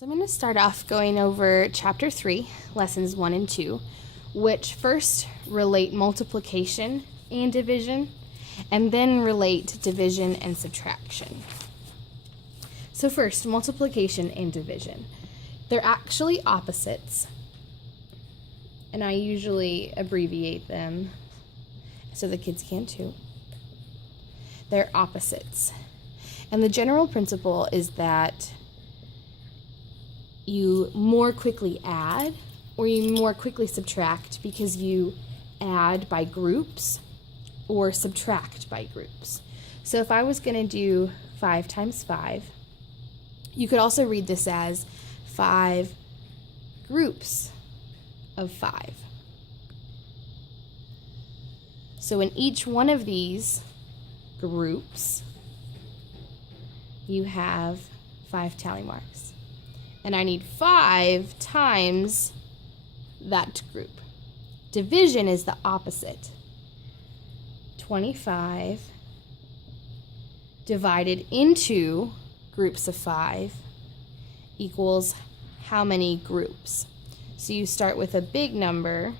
So I'm going to start off going over Chapter 3, Lessons 1 and 2, which first relate multiplication and division, and then relate division and subtraction. So first, multiplication and division. They're actually opposites, and I usually abbreviate them so the kids can too. They're opposites. And the general principle is that you more quickly add or you more quickly subtract because you add by groups or subtract by groups. So if I was going to do 5 times 5, you could also read this as 5 groups of 5. So in each one of these groups, you have 5 tally marks. And I need 5 times that group. Division is the opposite. 25 divided into groups of 5 equals how many groups? So you start with a big number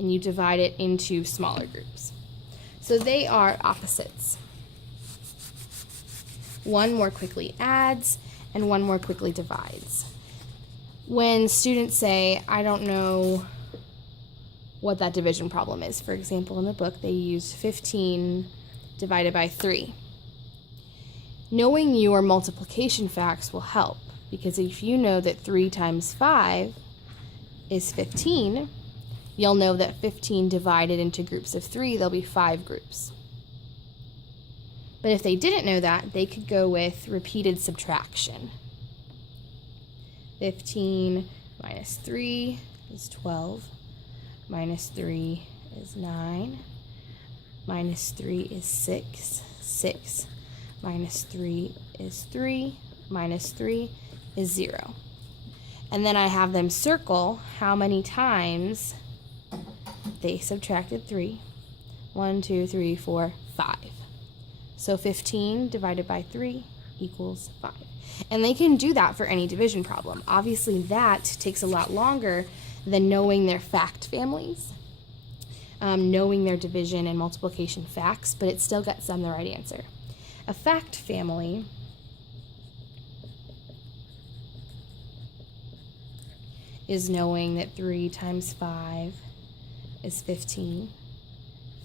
and you divide it into smaller groups. So they are opposites. One more quickly adds, and one more quickly divides. When students say, I don't know what that division problem is, for example, in the book, they use 15 divided by 3. Knowing your multiplication facts will help, because if you know that 3 times 5 is 15, you'll know that 15 divided into groups of 3, there'll be 5 groups. But if they didn't know that, they could go with repeated subtraction. 15 minus 3 is 12. Minus 3 is 9. Minus 3 is 6. 6 minus 3 is 3. Minus 3 is 0. And then I have them circle how many times they subtracted 3. 1, 2, 3, 4, 5. So 15 divided by 3 equals 5. And they can do that for any division problem. Obviously, that takes a lot longer than knowing their fact families, knowing their division and multiplication facts, but it still gets them the right answer. A fact family is knowing that 3 times 5 is 15.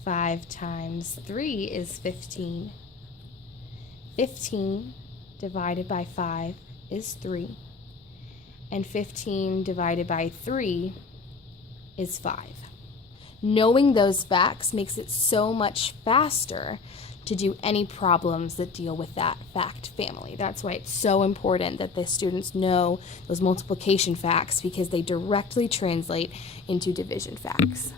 5 times 3 is 15. 15 divided by 5 is 3. And 15 divided by 3 is 5. Knowing those facts makes it so much faster to do any problems that deal with that fact family. That's why it's so important that the students know those multiplication facts, because they directly translate into division facts.